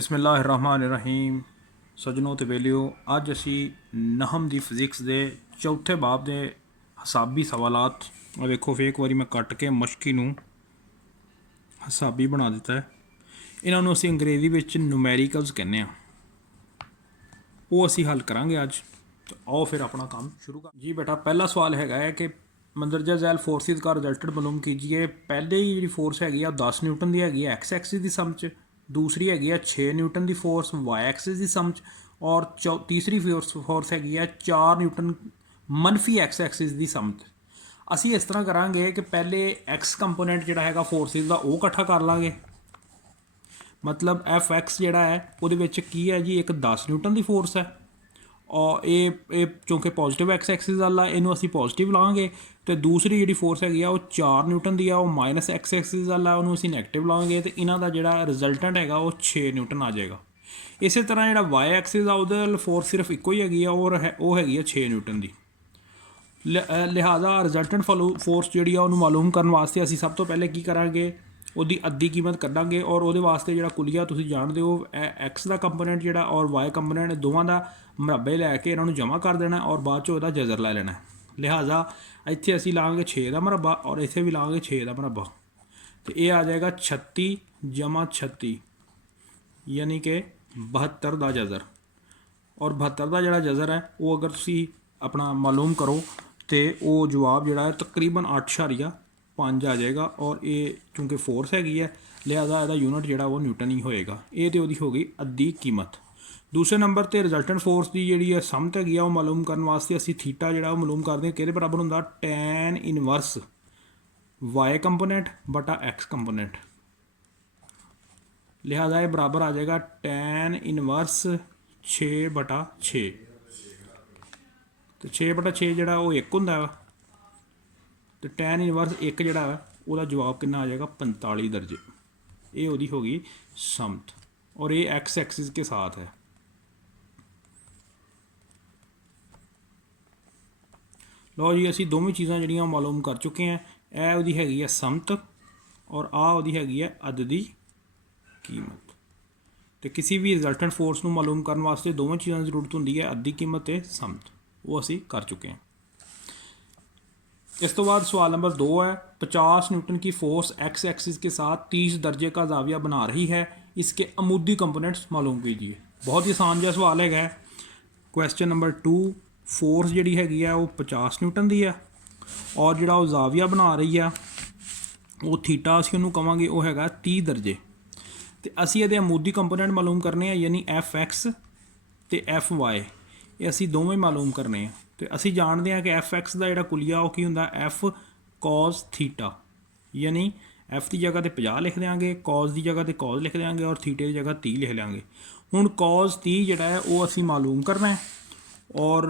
ਬਿਸਮਿਲ੍ਲਾਹਿਰਰਹਿਮਾनिर्रहीम ਸੱਜਣੋ ਤੇ ਵੇਲਿਓ ਅੱਜ ਅਸੀਂ ਨਹਮ ਦੀ ਫਿਜ਼ਿਕਸ ਦੇ ਚੌਥੇ ਬਾਬ ਦੇ ਹਿਸਾਬੀ ਸਵਾਲਾਤ ਆ ਵੇਖੋ ਫੇਰ ਇੱਕ ਵਾਰੀ ਮੈਂ ਕੱਟ ਕੇ ਮਸ਼ਕੀ ਨੂੰ ਹਿਸਾਬੀ ਬਣਾ ਦਿੱਤਾ ਹੈ। ਇਹਨਾਂ ਨੂੰ ਅਸੀਂ ਅੰਗਰੇਜ਼ੀ ਵਿੱਚ ਨੂਮੈਰੀਕਲਸ ਕਹਿੰਦੇ ਆ। ਉਹ ਅਸੀਂ ਹੱਲ ਕਰਾਂਗੇ ਅੱਜ। तो आओ फिर अपना काम शुरू कर जी बेटा। पहला सवाल हैगा है कि मंदरजा झैल फोर्सिस का रिजल्टेंट मालूम कीजिए। पहले ही जी फोर्स हैगी 10 न्यूटन की हैगी एक्स एक्सिस की सम च, दूसरी हैगी 6 न्यूटन की फोर्स वाई एक्सिस की सम च, और तीसरी फोर्स हैगी 4 न्यूटन मनफी एक्स एक्सिस की सम च। ਅਸੀਂ इस तरह करांगे कि पहले एक्स कंपोनेंट ਜਿਹੜਾ ਹੈਗਾ फोर्सिस का ਉਹ ਇਕੱਠਾ ਕਰ ਲਾਂਗੇ। मतलब एफ एक्स ਜਿਹੜਾ ਹੈ ਉਹਦੇ ਵਿੱਚ ਕੀ ਹੈ ਜੀ, ਇੱਕ 10 न्यूटन की फोर्स है और ये चूँकि पॉजिटिव एक्स एक्सिस वाला इनू असी पॉजिटिव लाँगे, तो दूसरी जी फोर्स हैगी वो 4 न्यूटन की आ, माइनस एक्स एक्सिस वाला उन्होंने असी नैगेटिव लाँगे, तो इन्हों का जोड़ा रिजल्टेंट है वो 6 न्यूटन आ जाएगा। इस तरह जो वाई एक्सिस आ वो फोर्स सिर्फ इको ही हैगी और वो हैगी 6 न्यूटन की। लिहाजा रिजल्टेंट फोर्स जी मालूम करने वास्ते असी सब तो पहले की करांगे, ਉਹਦੀ ਅੱਧੀ ਕੀਮਤ ਕੱਢਾਂਗੇ और ਉਹਦੇ ਵਾਸਤੇ ਜਿਹੜਾ ਕੁਲੀਆ ਤੁਸੀਂ ਜਾਣਦੇ ਹੋ एक्स ਦਾ ਕੰਪੋਨੈਂਟ ਜਿਹੜਾ और वाई ਕੰਪੋਨੈਂਟ ਦੋਵਾਂ ਦਾ ਮੁਰੱਬੇ ਲੈ ਕੇ ਇਹਨਾਂ ਨੂੰ ਜਮ੍ਹਾਂ ਕਰ ਦੇਣਾ और ਬਾਅਦ 'ਚ ਉਹਦਾ ਜਜ਼ਰ ਲੈ ਲੈਣਾ। ਲਿਹਾਜ਼ਾ ਇੱਥੇ ਅਸੀਂ ਲਾਂਗੇ 6 ਦਾ ਮੁਰੱਬਾ और ਇੱਥੇ ਵੀ ਲਾਂਗੇ 6 ਦਾ ਮੁਰੱਬਾ, ਤੇ ਇਹ ਆ ਜਾਏਗਾ 36 ਜਮਾ 36 ਯਾਨੀ ਕਿ 72 ਦਾ ਜਜ਼ਰ। और 72 ਦਾ ਜਿਹੜਾ ਜਜ਼ਰ ਹੈ ਉਹ ਅਗਰ ਤੁਸੀਂ ਆਪਣਾ ਮਾਲੂਮ ਕਰੋ तो वो जवाब जोड़ा है तकरीबन 8.5 आ जाएगा। और ये चूँकि फोर्स हैगी है लिहाजा इसका यूनिट जोड़ा वो न्यूटन ही होएगा। ये तो वो हो गई अद्धी कीमत। दूसरे नंबर पर रिजल्टेंट फोर्स की जी समत हैगी वो मालूम करने वास्ते असी थीटा जो मालूम करते हैं कि बराबर होंगे टैन इनवर्स वाई कंपोनेंट बटा एक्स कंपोनेंट। लिहाजा ये बराबर आ जाएगा टैन इनवर्स 6/6। तो 6/6 जोड़ा वो एक होंगे, तो टैन इनवर्स एक जोड़ा है वह जवाब कितना आ जाएगा 45 दर्जे। ये वो होगी समत और ये एक्स एक्सिस के साथ है। लो जी असी दोवें चीज़ां जिहड़ियां मालूम कर चुके हैं। यह वो हैगी है समत और आ वो हैगी है अद दी कीमत। तो किसी भी रिजल्टेंट फोर्स को मालूम करने वास्ते दोवें चीज़ों की जरूरत होंदी है, अद्धी कीमत ते समत। वो असी कर चुके हैं। इस तो बाद सवाल नंबर 2 है 50 न्यूटन की फोर्स एक्स एक्सिस के साथ 30 दर्जे का जाविया बना रही है, इसके अमूदी कंपोनेंट्स मालूम कीजिए। बहुत ही आसान जहा सवाल है। क्वेश्चन नंबर 2 फोर्स जी हैगी है वो 50 न्यूटन की है और जोड़ा वो जाविया बना रही है वो थीटा असी उन्होंने कहांगे वो हैगा 30 दर्जे। तो असी ये अमूदी कंपोनेंट मालूम करने हैं यानी एफ एक्स तो एफ वाई, ये असी दोवें मालूम करने हैं। तो असी जानते हैं कि एफ एक्स का जोड़ा कुलिया वो की होंगे एफ कॉज थीटा, यानी एफ की जगह तो 50 लिख देंगे, कॉज की जगह तो कॉज लिख देंगे और थीटे की जगह 30 लिख लेंगे। हुण कॉज 30 जोड़ा है वो असी मालूम करना है और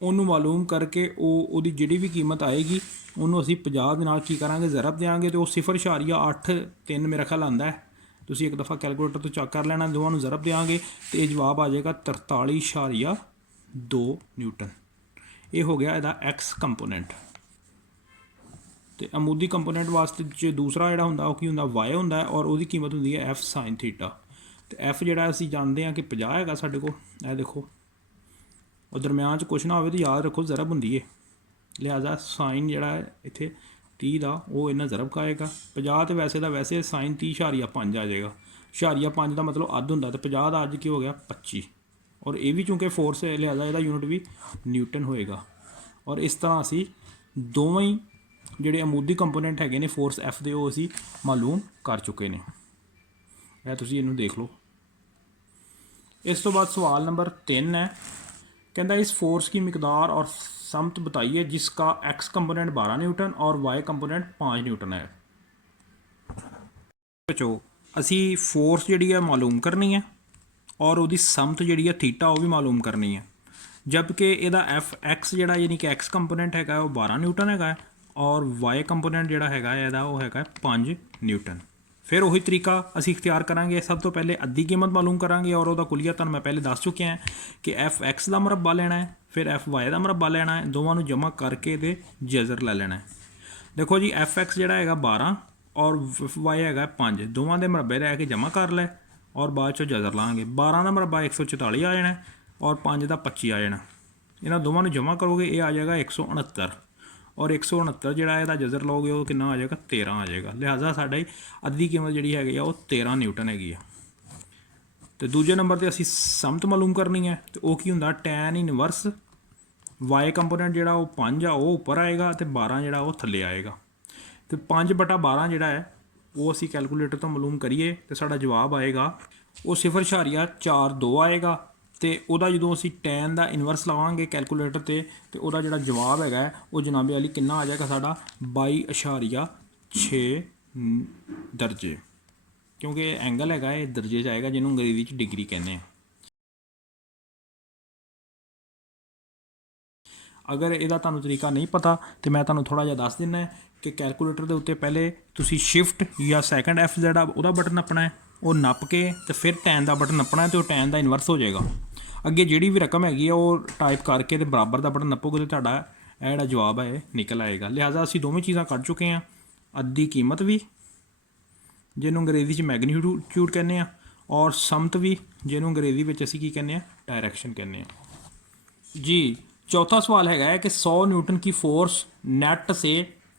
उन्होंने मालूम करके वो जी भी कीमत आएगी उन्होंने असी 50 के नाल की करांगे ज़रब देंगे, तो 0.83 मेरा ख्याल आता है। तुसी एक दफ़ा कैलकुलेटर तो चेक कर लेना, दोनों ज़रब देंगे तो यह जवाब आ जाएगा 43.2 न्यूटन। ये हो गया इसका एक्स कंपोनेंट। तो अमूदी कंपोनेंट वास्ते जो दूसरा जोड़ा होंगे की होंगे वाई होंगे और वो कीमत होंगी है एफ साइन थीटा। तो एफ जोड़ा असी जानते हैं कि 50 है साढ़े को, यह देखो और दरम्यान कुछ ना हो तो याद रखो ज़रब होंगी है। लिहाजा साइन जोड़ा है इतने 30 का वो इन्ना ज़रब का आएगा। 50 तो वैसे साइन 30.5 आ जाएगा। 0.5 का मतलब अद्ध होंगे, तो 50 का अज की हो गया 25 और ये भी चूँकि फोर्स है लिहाजा इसका यूनिट भी न्यूटन होएगा। और इस तरह असी दोवें ही जोड़े अमूदी कंपोनेंट है ने फोर्स एफ के वो असी मालूम कर चुके हैं। यह तुसी इनू देख लो। इस तो बाद सवाल नंबर 3 है, कहता इस फोर्स की मिकदार और समत बताइए जिसका एक्स कंपोनेंट 12 न्यूटन और वाई कंपोनेंट 5 न्यूटन है। बच्चों असी फोर्स जी है मालूम करनी है और वो समत जी है थीटा वो भी मालूम करनी है, जबकि यदा एफ एक्स जोड़ा यानी कि एक्स कंपोनेंट है वो 12 न्यूटन है और वाई कंपोनेंट जोड़ा है वो है 5 न्यूटन। फिर वही तरीका असी इख्तियार करांगे। सब तो पहले अद्धी कीमत मालूम करांगे और वह कुलिया तुहानूं मैं पहले दस चुके हैं कि एफ एक्स का मुरब्बा लेना है, फिर एफ वाई का मुरब्बा लेना है, दोवां जमा करके दे जजर ले लेना है। देखो जी एफ एक्स जोड़ा है 12 और वाई है 5, दोवां दे मुरब्बे लैके जमा कर लै और बाद चो जजर लाँगे। 12 का मरबा 144 आ जाना और 5 का 25 आ जाना। इन्होंने दोवां नूं जमा करोगे ये आ जाएगा 169 और 169 जिहड़ा इहदा जजर लोगे वो कितना आ जाएगा 13 आ जाएगा। लिहाजा साडी अद्धी कीमत जिहड़ी हैगी आ वो 13 न्यूटन हैगी आ। तो दूजे नंबर पर असीं समत मालूम करनी है तो वह की हुंदा टैन इनवर्स वाई कंपोनेंट जिहड़ा वो 5 आ वो उपर आएगा तो 12 जिहड़ा वो थल्ले आएगा। तो 5/12 जिहड़ा है वो असीं कैलकुलेटर तो मालूम करिए तो साडा जवाब आएगा वो 0.42 आएगा। तो वह जो असीं टैन का इनवर्स लावांगे कैलकुलेटर ते तो वह जिहड़ा जवाब हैगा वो जनाबे वाली कितना आ जाएगा साडा 22.6 दर्जे, क्योंकि एंगल हैगा ये दर्जे च आएगा जिन्होंने अंग्रेजी च डिग्री कहने हैं। अगर ਇਹਦਾ ਤੁਹਾਨੂੰ ਤਰੀਕਾ नहीं पता तो मैं ਤੁਹਾਨੂੰ थोड़ा ਜਿਹਾ ਦੱਸ ਦਿੰਦਾ कि कैलकुलेटर के उत्ते पहले तुसी शिफ्ट या सैकेंड F ਜਿਹੜਾ ਉਹਦਾ ਬਟਨ ਨੱਪਣਾ है वो नप के तो फिर टैन का बटन नप्पना है तो टैन का इनवर्स हो जाएगा। अगे जिहड़ी भी रकम हैगी वो टाइप करके तो बराबर का बटन नप्पोगे तो तुहाडा ਇਹ ਜਿਹੜਾ जवाब है निकल आएगा। लिहाजा ਅਸੀਂ दोवें चीज़ां ਕੱਢ चुके हैं, अद्धी कीमत भी ਜਿਹਨੂੰ अंग्रेजी च मैगनीट्यूड कहने और समत भी ਜਿਹਨੂੰ अंग्रेजी में असीं की कहने डायरैक्शन कहने जी। चौथा सवाल है कि 100 न्यूटन की फोर्स नेट से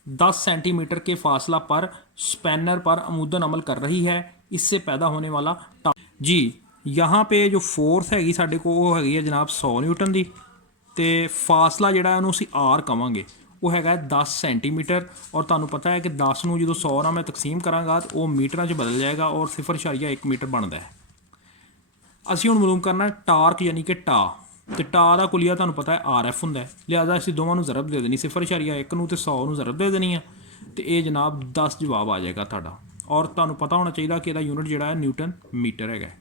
10 सेंटीमीटर के फासला पर स्पैनर पर अमूदन अमल कर रही है, इससे पैदा होने वाला जी। यहाँ पे जो फोर्स हैगी साडे को वो हैगी है जनाब 100 न्यूटन की, तो फासला जिहड़ा उहनूं असीं आर कवांगे वो हैगा 10 सेंटीमीटर और तुहानूं पता है कि 10 नूं जो 100 नाल मैं तकसीम करांगा तो वो मीटरां 'च बदल जाएगा और 0.1 मीटर बनता है। असीं हुण मालूम करना टार्क यानी कि टा, तो टा का कुलिया तुहानूं पता है RF हुंदा है। लिहाजा असीं दोवां नूं ज़रब दे देनी 0.1 नूं ते 100 नूं ज़रब दे देनी है तो ये जनाब 10 जवाब आ जाएगा तुहाडा। और तुहानूं पता होना चाहिए कि इहदा यूनिट जिहड़ा है न्यूटन मीटर है।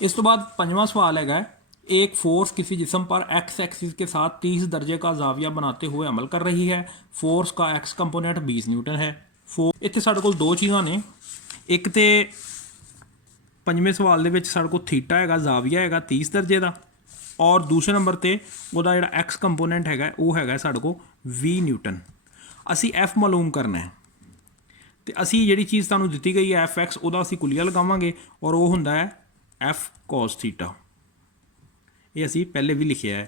इस तो बाद पंजवां सवाल है एक फोर्स किसी जिस्म पर एक्स एक्सिस के साथ 30 दर्जे का जाविया बनाते हुए अमल कर रही है। फोर्स का एक्स कंपोनेंट 20 न्यूटन है। इत्थे साडे कोल दो चीज़ां ने, एक तो पंजवें सवाल दे विच साडे कोल थीटा हैगा जाविया हैगा 30 दर्जे का और दूसरे नंबर ते उहदा जिहड़ा एक्स कंपोनेंट हैगा वो हैगा साडे कोल 20 न्यूटन। असी एफ मालूम करना है तो असी जिहड़ी चीज़ तुहानूं दित्ती गई है FX उहदा असी कुलिया लगावांगे और वो हुंदा है F cos थीटा। ये असी पहले भी लिखिया है।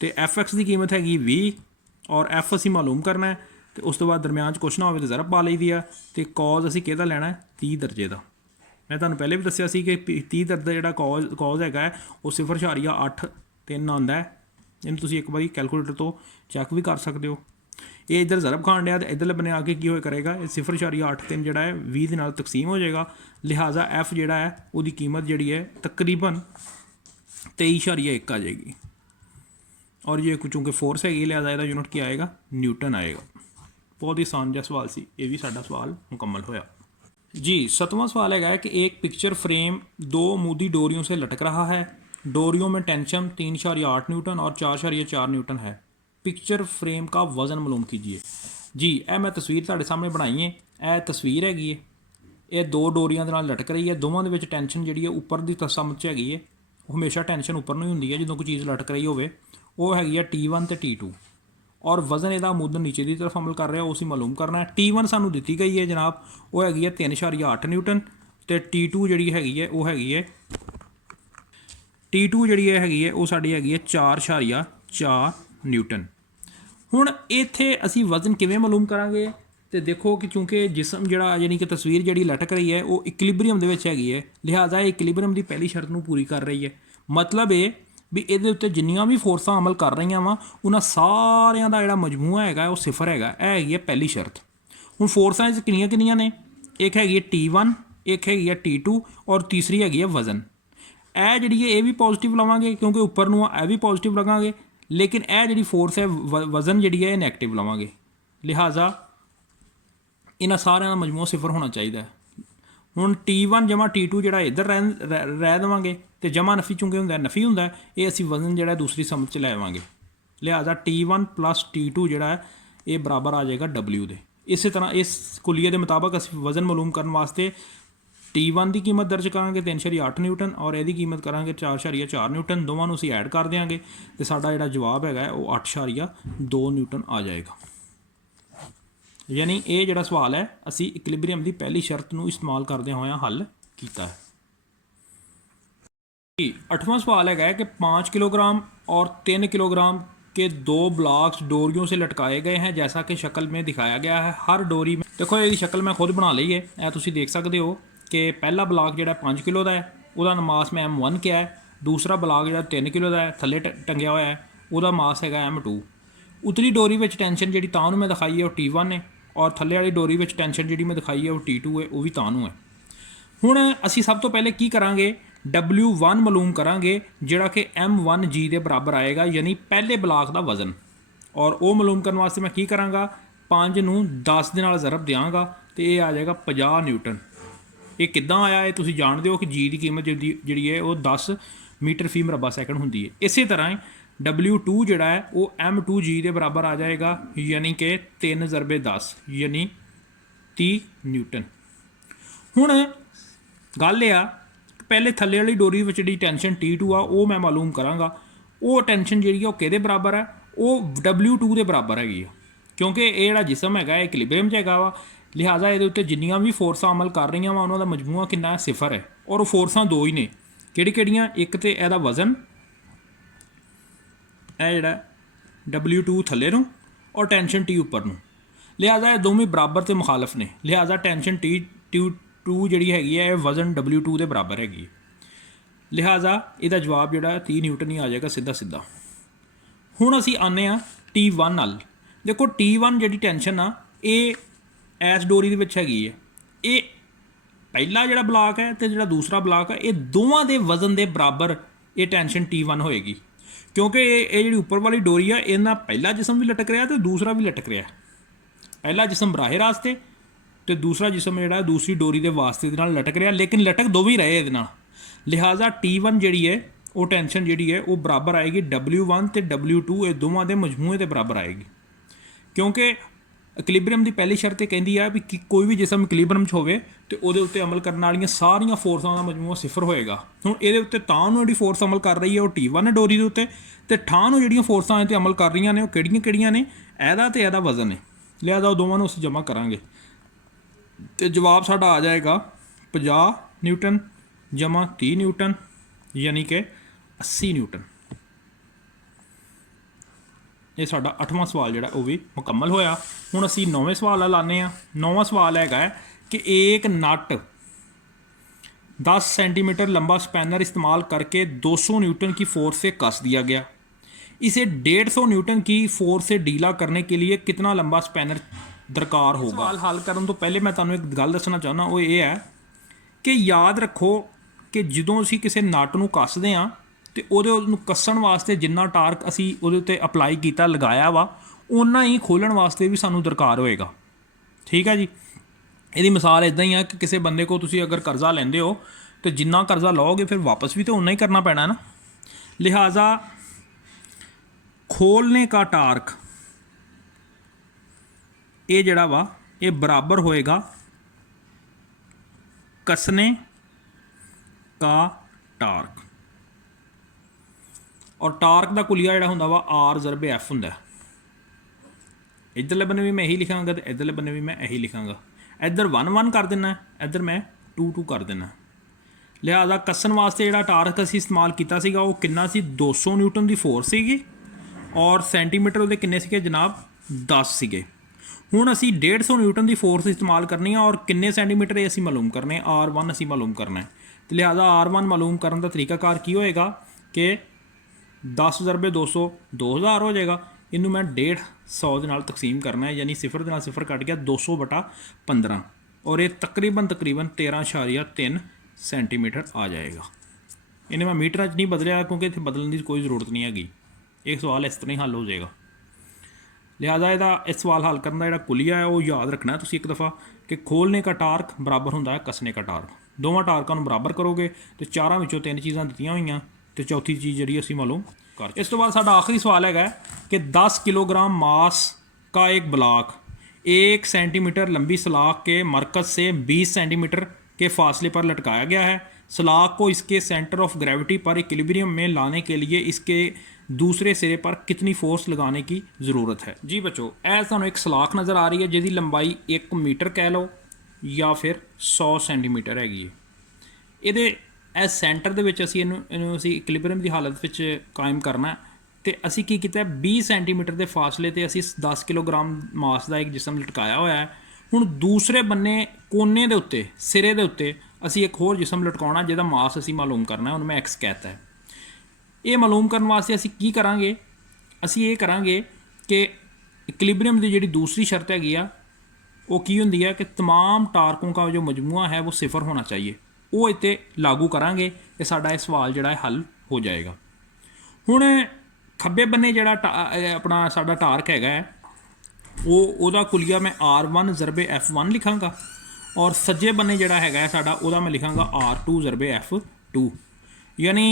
तो FX की कीमत हैगी 20 और F असी मालूम करना है तो उस तो बाद दरम्यान कुछ ना हो तो ज़रब पा ली दी है। तो कॉज असी किहदा लैना है 30 दर्जे का। मैं तुहानूं पहले भी दस्सिया सी कि 30 दर्जे जिहड़ा कॉज हैगा वो 0.83 आंदा है। इहनूं तुसीं एक बारी कैलकुलेटर तो चैक भी कर सकते हो। ये इधर ज़रब खान दिया तो इधरले बने आके की हो करेगा 0.83 जिहड़ा है 20 नाल तकसीम हो जाएगा। लिहाजा F जिहड़ा है उसकी कीमत जिहड़ी है तकरीबन 23.1 आ जाएगी। और ये चूँकि फोर्स हैगी लिहाजा इसका यूनिट क्या आएगा न्यूटन आएगा। बहुत ही आसान जिहा सवाल सी, ये भी साडा सवाल मुकम्मल होया जी। 7वां सवाल है कि एक पिक्चर फ्रेम 2 अमूदी डोरियों से लटक रहा है। डोरियों में टेंशन 3.8 न्यूटन और 4.4 न्यूटन है। पिक्चर फ्रेम का वज़न मालूम कीजिए जी। यह मैं तस्वीर तुहाडे सामने बनाई है, यह तस्वीर हैगी है, ये 2 डोरियां दे नाल लटक रही है। दोवां दे विच टेंशन जिहड़ी है उपर दी समझ च हैगी है। हमेशा टेंशन उपर नूं ही हुंदी है जो कोई चीज़ लटक रही होवे। वो हैगी है T1 ते T2 और वज़न इसदा अमूदन नीचे की तरफ अमल कर रहा है उसी मालूम करना है। T1 सानूं दित्ती गई है जनाब वो हैगी है 3.8 न्यूटन तो T2 जिहड़ी हैगी है वो हैगी है T2 जिहड़ी हैगी है वो साडी हैगी है 4.4 न्यूटन। हुण इत्थे असीं वज़न किवें मालूम करांगे तो देखो कि चूँकि जिसम जिहड़ा यानी कि तस्वीर जिहड़ी लटक रही है वो इक्विलिब्रियम दे विच हैगी है। लिहाजा इक्विलिब्रियम की पहली शर्त नूं पूरी कर रही है। मतलब ये भी इहदे उत्ते जिन्नियां भी फोर्सां अमल कर रही वा उन्हां सारियां दा जिहड़ा मजमूआ हैगा वो 0 हैगा। यह हैगी है पहली शर्त। हुण फोर्सां किन्नियां किन्नियां ने, एक हैगी है T1, एक हैगी है T2 और तीसरी हैगी है वज़न। यह जिहड़ी है ये भी पॉजिटिव लवांगे क्योंकि उपर नूं यह भी पॉजिटिव लगांगे, लेकिन यह जिहड़ी फोर्स है वज़न जिहड़ी है नैगेटिव लवांगे। लिहाजा इन्हां सारियां दा मजमूआ 0 होना चाहिए। हुण T1 जमा T2 जिहड़ा इधर रह देवांगे तो जमा नफी चूँकि हुंदा नफी हुंदा ये असीं वज़न जिहड़ा दूसरी समझ च लैवांगे। लिहाजा T1 + T2 जिहड़ा है ये बराबर आ जाएगा W दे। इस तरह इस कुलिये के मुताबिक असीं वज़न मालूम करने वास्ते T1 की कीमत दर्ज करांगे 3.8 न्यूटन और यदी कीमत करांगे 4.4 न्यूटन। दोवां नूं असीं ऐड कर देंगे तो साडा जिहड़ा जवाब हैगा वो 8.2 न्यूटन आ जाएगा। यानी ये जिहड़ा सवाल है असी इक्विलिब्रियम की पहली शर्त नूं इस्तेमाल करदे होया हल कीता है। 8वां सवाल है कि 5 किलोग्राम और 3 किलोग्राम के दो ब्लॉक्स डोरियों से लटकाए गए हैं जैसा कि शक्ल में दिखाया गया है। हर डोरी में देखो ये शक्ल मैं खुद बना ली है, यह तुम देख सकते हो कि पहला ब्लॉक जो 5 किलो का है वह मास मैं M1 किया है, दूसरा ब्लॉक जो 3 किलो का है थले टंगया हुआ है वह मास है M2। उतली डोरी में टेंशन जी तां मैं दिखाई है वह T1 है और थले वाली डोरी में टेंशन जी मैं दिखाई है वह T2 है, वह भी तां है। हुण असी सब तो पहले की करांगे W1 मालूम करांगे जिहड़ा कि M1G के बराबर आएगा, यानी पहले ब्लॉक का वजन। और वो मालूम करने वास्ते मैं की करांगा 5 नूं 10 दे नाल ज़रब देंगा तो ये आ जाएगा 50 न्यूटन। ये किद्दां आया है तुसीं जाणदे हो कि जी की कीमत जिहड़ी है वो 10 मीटर फी मरबा सैकंड हुंदी है। इस तरह W2 जिहड़ा है वो M2G के बराबर आ जाएगा, यानी कि 3 ज़रबे 10 यानी 30 न्यूटन। हुण गल यह पहले थले वाली डोरी में जी टेंशन T2 आ वो मैं मालूम करांगा। वो टेंशन जी कि बराबर है वो W2 के बराबर हैगी, क्योंकि ये जिहड़ा जिसम है इक्विलिब्रियम च हैगा वा, लिहाजा ये उत्ते जिन्नियां भी फोर्सां अमल कर रही वा उन्होंने मजमूआ कितना सिफर है। और वो फोर्सां दो ही ने किहड़ियां, एक तो यदा वजन यह जिहड़ा W2 थले नूं और टेंशन T उपर नूं, लिहाजा ये दोवें बराबर तो मुखालफ ने। लिहाजा टेंशन T2 जी है वजन W2 के बराबर हैगी, लिहाजा इसका जवाब जोड़ा 30 न्यूटन ही आ जाएगा सीधा सीधा। हुण असी आने T1 नाल। देखो T1 जी टेंशन आ ये इस डोरी हैगी है, ये पहला जोड़ा ब्लॉक है तो जो दूसरा ब्लॉक है ये दोवां दे वजन के बराबर ये टेंशन T1 होएगी, क्योंकि ये जी उपर वाली डोरी है इन्ना पहला जिसम भी लटक रहा तो दूसरा भी लटक रहा। पहला जिसम बराहे रास्ते तो दूसरा जिसम जोड़ा दूसरी डोरी के वास्ते लटक रहा, लेकिन लटक दो भी रहे ये। लिहाजा T1 जी है वो टेंशन जी है वो बराबर आएगी W1 तो W2 ये दोवां के मजमूए के बराबर आएगी, क्योंकि इक्विलिब्रियम की पहली शर्त कहती है भी कि कोई भी जिसम इक्विलिब्रियम हो तो वो उत्ते अमल करने वाली सारिया फोर्सां का मजमूआ सिफर होएगा। हुण ये उत्ते तां जी फोर्स अमल कर रही है वो T1 है डोरी के उत्ते, तो ठां जी फोर्सां इत्ते अमल कर रही ने किहड़ियां ने एदा तो एदा वजन है। लिहाजा दोवां असीं जमा करांगे तो जवाब साडा आ जाएगा 50 न्यूटन जमा 30 न्यूटन, यानी कि 80 न्यूटन। ये साडा 8वां सवाल जोड़ा वो भी मुकम्मल होया। हुण असीं 9वें सवाल लाने। 9वां सवाल है कि एक नट 10 सेंटीमीटर लंबा स्पैनर इस्तेमाल करके 200 न्यूटन की फोर्स से कस दिया गया। इसे 150 न्यूटन की फोर्स से ढीला करने के लिए कितना लंबा स्पैनर दरकार होगा। सवाल हल करने तो पहले मैं तुहानूं एक गल दसना चाहना, वो ये है कि याद रखो कि जदों असीं किसी नट नूं कसदे हाँ तो उहनूं कस्सण वास्ते जिन्ना टार्क असीं उहदे उत्ते अप्लाई कीता लगाया वा उन्ना ही खोलण वास्ते भी सानूं दरकार होएगा। ठीक है जी। इसदी मिसाल इदां ही है कि किसी बंदे को तुसीं अगर कर्जा लैंदे हो तो जिन्ना कर्जा लओगे फिर वापस भी तो उन्ना ही करना पैना है ना। लिहाजा खोलने का टार्क ये जड़ा वा ये बराबर होएगा कसने का टार्क, और टार्क का कुलिया जोड़ा होंदा वा R ज़रबे F होंदा। इधरले बने भी मैं यही लिखांगा तो इधरले बने भी मैं यही लिखांगा। इधर 1 1 कर देना, इधर मैं 2 2 कर देना। लिहाजा कसन वास्ते जोड़ा टार्क असीं इस्तेमाल किया सीगा वो कितना सी 200 न्यूटन की फोर्स सीगी और सेंटीमीटर वो किन्ने सीगे जनाब 10 सीगे। हुण असीं 150 न्यूटन की फोर्स इस्तेमाल करनी है और किन्ने सेंटीमीटर ये असीं मालूम करने R1 असीं मालूम करना है। तो लिहाजा R1 मालूम करने का तरीकाकार की होएगा कि 10 ज़रबे 200 2000 हो जाएगा। इनू मैं 150 के नाल तकसीम करना है, यानी सिफर के नाल सिफर कट गया 200 बटा 15 और ये तकरीबन 13.3 सेंटीमीटर आ जाएगा। इन्हें मैं मीटर नहीं बदलिया क्योंकि इतने बदलने की कोई ज़रूरत नहीं हैगी। एक सवाल इस तरह ही हल हो जाएगा। लिहाजा इसका इस सवाल हल करने का जोड़ा कुलिया है वो याद रखना है तुसीं एक दफ़ा कि खोलने का टार्क बराबर होंदा है कसने का टार्क। दोवां टार्कां नूं बराबर करोगे तो चारां विचों 3 चीज़ां दित्तियां होईयां तो चौथी चीज़ जिहड़ी असीं मालूम कर। इस तो बाद साडा आखिरी सवाल है कि 10 किलोग्राम मास का एक ब्लॉक 1 सेंटीमीटर लंबी सलाख के मरकज़ से 20 सेंटीमीटर के फासले पर लटकाया गया है। सलाख को इसके सेंटर ऑफ ग्रेविटी पर इक्विलिब्रियम में लाने के लिए इसके दूसरे सिरे पर कितनी फोर्स लगाने की ज़रूरत है। जी बच्चों, ਇਹ ਤੁਹਾਨੂੰ ਇੱਕ ਸਲਾਖ ਨਜ਼ਰ ਆ ਰਹੀ ਹੈ ਜਿਹਦੀ ਲੰਬਾਈ 1 ਮੀਟਰ ਕਹਿ ਲਓ ਜਾਂ ਫਿਰ 100 ਸੈਂਟੀਮੀਟਰ ਹੈਗੀ ਹੈ। ਇਹਦੇ ਇਹ ਸੈਂਟਰ ਦੇ ਵਿੱਚ ਅਸੀਂ ਇਹਨੂੰ ਅਸੀਂ ਇਕੁਇਲਿਬਰੀਅਮ ਦੀ ਹਾਲਤ ਵਿੱਚ ਕਾਇਮ ਕਰਨਾ ਤੇ ਅਸੀਂ ਕੀ ਕੀਤਾ 20 ਸੈਂਟੀਮੀਟਰ ਦੇ ਫਾਸਲੇ ਤੇ ਅਸੀਂ 10 ਕਿਲੋਗ੍ਰਾਮ ਮਾਸ ਦਾ ਇੱਕ ਜਿਸਮ ਲਟਕਾਇਆ ਹੋਇਆ ਹੈ। ਹੁਣ ਦੂਸਰੇ ਬੰਨੇ ਕੋਨੇ ਦੇ ਉੱਤੇ ਸਿਰੇ ਦੇ ਉੱਤੇ ਅਸੀਂ ਇੱਕ ਹੋਰ ਜਿਸਮ ਲਟਕਾਉਣਾ ਜਿਹਦਾ ਮਾਸ ਅਸੀਂ ਮਾਲੂਮ ਕਰਨਾ, ਉਹਨੂੰ ਮੈਂ ਐਕਸ ਕਹਿਤਾ ਹੈ। ਇਹ ਮਾਲੂਮ ਕਰਨ ਵਾਸਤੇ ਅਸੀਂ ਕੀ ਕਰਾਂਗੇ, ਅਸੀਂ ਇਹ ਕਰਾਂਗੇ ਕਿ इक्विलिब्रियम की जी दूसरी शर्त हैगी वो की होंदी है कि तमाम टारकों का जो मजमुआ है वो सिफर होना चाहिए। वो इत्ते लागू करांगे कि साडा ये सवाल जिहड़ा हल हो जाएगा। हुण खब्बे बन्ने जिहड़ा अपना साडा टार्क हैगा वो उहदा कुलिया मैं R1 ज़रबे F1 लिखांगा और सज्जे बन्ने जिहड़ा हैगा साडा उहदा मैं लिखांगा R2 ज़रबे F2। यानी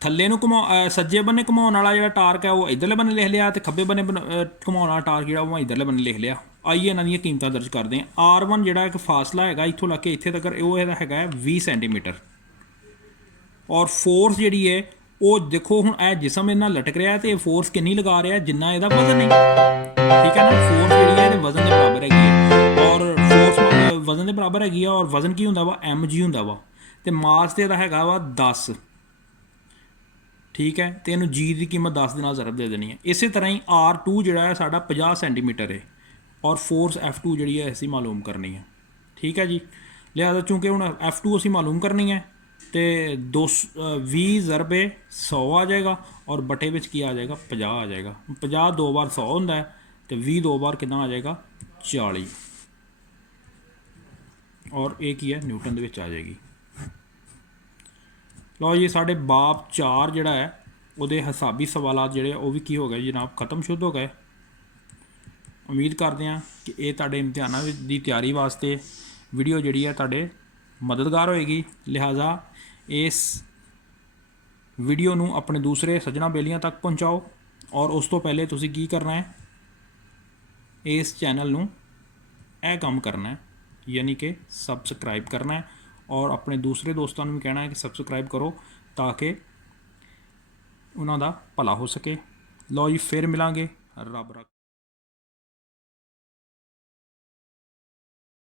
थल्ले नूं सज्जे बन्ने घुमाउण वाला जिहड़ा टार्क है वो इधरले बन्ने लिख लिया, तो खब्बे बन्ने घुमाउण वाला टार्क जिहड़ा वो इधरले बन्ने लिख लिया। आइए इन्हां दीयां कीमतां दर्ज करदे हां। R1 जिहड़ा एक फासला हैगा इत्थों लग के इत्थे तक वो इहदा हैगा 20 सेंटीमीटर और फोर्स जिहड़ी है वो देखो हुण यह जिसम इन्ना लटक रहा है तो फोर्स कितनी लगा रहा है जिन्ना इहदा वजन है, ठीक है ना। फोर्स जिहड़ी है वजन के बराबर हैगी और फोर्स वजन के बराबर हैगी और वजन की हुंदा वा mg हुंदा वा ते मास ते इहदा हैगा वा 10, ठीक है। तो इनू जी की कीमत 10 के नाल ज़रब दे देनी है। इस तरह ही R2 जिहड़ा है साडा 50 सेंटीमीटर है और फोर्स F2 जिहड़ी है असीं मालूम करनी है, ठीक है जी। लिहाजा चूँकि हुण F2 असीं मालूम करनी है तो 20 ज़रबे 100 आ जाएगा और बटे विच की आ जाएगा 50 आ जाएगा। 50 दो बार 100 होंदा है तो 20 दो बार कितना आ जाएगा 40 और एक ही है न्यूटन दे विच आ जाएगी। लो जी साढ़े बाब 4 जिहड़ा है उहदे हिसाबी सवालात जिहड़े वो भी की हो गए जनाब ख़त्म शुद्ध हो गए। उम्मीद करते हैं कि ये तुहाडे इम्तिहानां दी तैयारी वास्ते वीडियो जिहड़ी है तुहाडे मददगार होएगी। लिहाजा इस वीडियो नूं अपने दूसरे सज्जणा बेलियां तक पहुँचाओ और उस तो पहले तुसीं की करना है, इस चैनल नूं यह काम करना है, यानी कि सबसक्राइब करना है और अपने दूसरे दोस्तों भी कहना है कि सबसक्राइब करो ताकि उन्हों का भला हो सके। लो जी फिर मिलांगे, रब रख।